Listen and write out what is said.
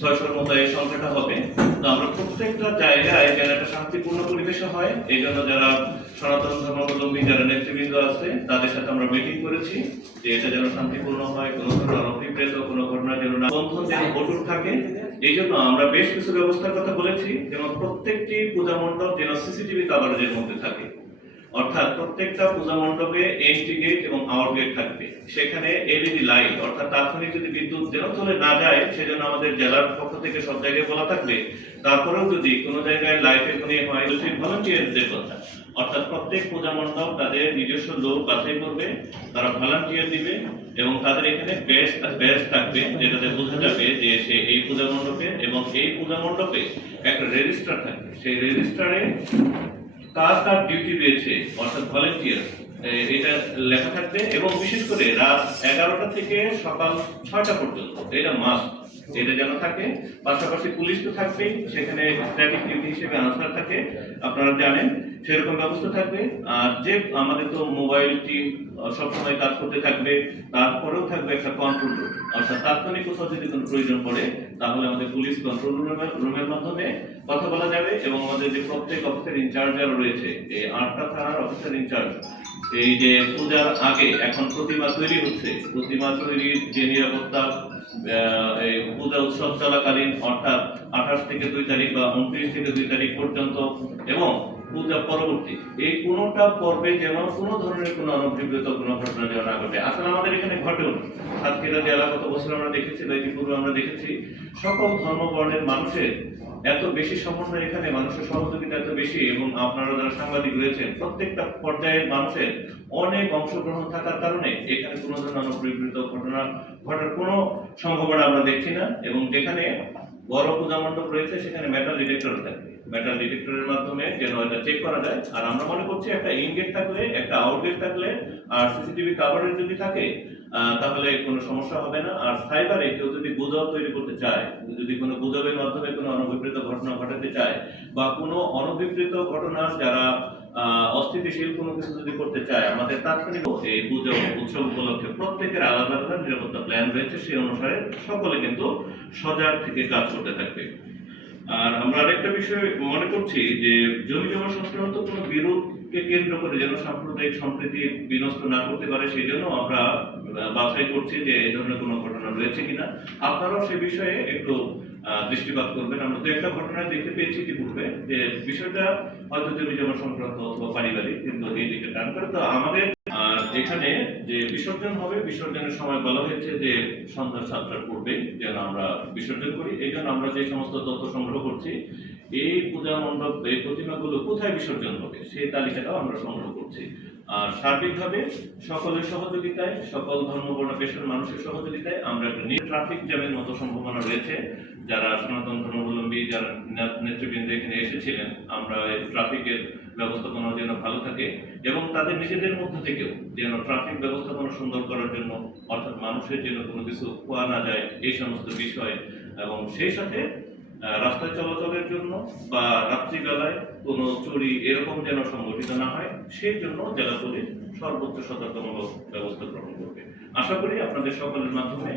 600-র মতো এই সংখ্যাটা হবে। তো আমরা প্রত্যেকটা জায়গায় যেন একটা শান্তিপূর্ণ পরিবেশে হয়, এই জন্য যারা সনাতন ধর্মাবলম্বী যারা নেতৃবৃন্দ আছে তাদের সাথে আমরা মিটিং করেছি যে এটা যেন শান্তিপূর্ণ হয়, কোনো ধরনের অনভিপ্রেত কোনো ঘটনা যেন না, বন্ধন যেন অটুট থাকে। এই জন্য আমরা বেশ কিছু ব্যবস্থার কথা বলেছি, যেমন প্রত্যেকটি পূজা মণ্ডপ যেন সিসিটিভি কাভারেজের মধ্যে থাকে, অর্থাৎ প্রত্যেকটা পূজা মণ্ডপে এন্ট্রি গেট এবং আউট গেট থাকবে, সেখানে এলইডি লাইট অর্থাৎ তাৎক্ষণিক যদি বিদ্যুৎ যেন চলে না যায় সেজন্য আমাদের জেলার পক্ষ থেকে সব জায়গায় বলা থাকবে। তারপরেও যদি কোনো জায়গায় লাইটের কোনো হয়, সেই ভলান্টিয়ারদের কথা, অর্থাৎ প্রত্যেক পূজা মণ্ডপ তাদের নিজস্ব লোক বাছাই করবে, তারা ভলান্টিয়ার দিবে এবং তাদের এখানে ব্যাজ থাকবে যেটাতে বোঝা যাবে যে সে এই পূজা মণ্ডপে, এবং এই পূজা মণ্ডপে একটা রেজিস্টার থাকবে, সেই রেজিস্টারে কার কার ডিউটি রয়েছে অর্থাৎ ভলেন্টিয়ার এটা লেখা থাকবে। এবং বিশেষ করে রাত 11টা থেকে সকাল 6টা পর্যন্ত এটা মাস্ট, এটা যেন থাকে। পাশাপাশি পুলিশ তো থাকবেই, সেখানে ট্রাফিক ডিউটি হিসেবে আনসার থাকে, আপনারা জানেন সেরকম ব্যবস্থা থাকবে। আর যে আমাদের তো মোবাইল টিম সবসময় কাজ করতে থাকবে, তারপরেও থাকবে একটা কন্ট্রোল রুম, অর্থাৎ তাৎক্ষণিক কোথাও যদি কোনো প্রয়োজন পড়ে তাহলে আমাদের পুলিশ কন্ট্রোল রুমের মাধ্যমে কথা বলা যাবে। এবং আমাদের যে প্রত্যেক অফিসার ইনচার্জ যারা রয়েছে, এই 8টা থানার অফিসার ইনচার্জ, এই যে পূজার আগে এখন প্রতিমা তৈরি হচ্ছে, প্রতিমা তৈরির যে নিরাপত্তা, এই পূজা উৎসব চলাকালীন অর্থাৎ 28 থেকে 2 তারিখ বা 29 থেকে 2 তারিখ পর্যন্ত এবং পূজা পরবর্তী এই কোনোটা পর্বে যেন কোনো ধরনের কোনো অনভিপ্রেত কোনো ঘটনা যেন না ঘটে। আসলে আমাদের এখানে ঘটেও সাতক্ষীরা জেলা গত বছর আমরা দেখেছি বা ইতিপূর্বে আমরা দেখেছি সকল ধর্ম বর্ণের মানুষের এত বেশি সমন্বয়, এখানে মানুষের সহযোগিতা এত বেশি, এবং আপনারা যারা সাংবাদিক রয়েছেন প্রত্যেকটা পর্যায়ের মানুষের অনেক অংশগ্রহণ থাকার কারণে এখানে কোনো ধরনের অনভিপ্রেত ঘটনা ঘটার কোনো সম্ভাবনা আমরা দেখছি না। এবং যেখানে বড় পূজা মণ্ডপ রয়েছে সেখানে মেটাল ডিটেক্টর থাকবে, মেটাল ডিটেক্টরের মাধ্যমে যেন এটা চেক করা যায়। আর আমরা মনে করছি একটা ইন গেট থাকলে, একটা আউট গেট থাকলে, আর সিসিটিভি কাভারেজ যদি থাকে তাহলে কোনো সমস্যা হবে না। আর সাইবারে কেউ যদি গুজব তৈরি করতে চায়, যদি কোনো গুজবের মাধ্যমে কোনো অনভিপ্রেত ঘটনা ঘটাতে চায় বা কোনো অনভিপ্রেত ঘটনা যারা অস্থিতিশীল কোনো কিছু যদি করতে চায়, আমাদের তাৎক্ষণিক এই পূজা উৎসব উপলক্ষে প্রত্যেকের আলাদা আলাদা নিরাপত্তা প্ল্যান রয়েছে, সেই অনুসারে সকলে কিন্তু সজাগ থেকে কাজ করতে থাকবে। আর আমরা আরেকটা বিষয় মনে করছি যে জমি জমা সংক্রান্ত কোনো বিরোধকে কেন্দ্র করে যেন সাম্প্রদায়িক সম্প্রীতি বিনষ্ট না করতে পারে, সেই জন্য আমরা বাছাই করছি যে এই ধরনের কোনো ঘটনা রয়েছে কিনা। আপনারাও সে বিষয়ে একটু দৃষ্টিপাত করবেন। আমরা তো একটা ঘটনা দেখতে পেয়েছি ইতিপূর্বে যে বিষয়টা হয়তো জমি জমা সংক্রান্ত অথবা পারিবারিক, কিন্তু এই দিকে টান করে। তো আমাদের এখানে যে বিসর্জন হবে, বিসর্জনের সময় বলা হয়েছে যে সন্ধ্যা 7টার পূর্বে যেন আমরা বিসর্জন করি। এই জন্য আমরা যে সমস্ত তথ্য সংগ্রহ করছি, এই পূজা মণ্ডপ এই প্রতিমাগুলো কোথায় বিসর্জন হবে সেই তালিকাটাও আমরা সংগ্রহ করছি। আর সার্বিকভাবে সকলের সহযোগিতায়, সকল ধর্মবর্ণ পেশার মানুষের সহযোগিতায় আমরা একটা ট্রাফিক জ্যামের মতো সম্ভাবনা রয়েছে। যারা সনাতন ধর্মাবলম্বী যারা নেতৃবৃন্দ এখানে এসেছিলেন, আমরা ট্রাফিকের ব্যবস্থাপনা যেন ভালো থাকে এবং তাদের নিজেদের মধ্যে থেকেও যেন ট্রাফিক ব্যবস্থাপনা সুন্দর করার জন্য, অর্থাৎ মানুষের যেন কোনো কিছু খোয়া না যায় এই সমস্ত বিষয়, এবং সেই সাথে রাস্তায় চলাচলের জন্য বা রাত্রিবেলায় কোনো চুরি এরকম যেন সংগঠিত না হয়, সেই জন্য জেলা পুলিশ সর্বোচ্চ সতর্কমূলক ব্যবস্থা গ্রহণ করবে। আশা করি আপনাদের সকলের মাধ্যমে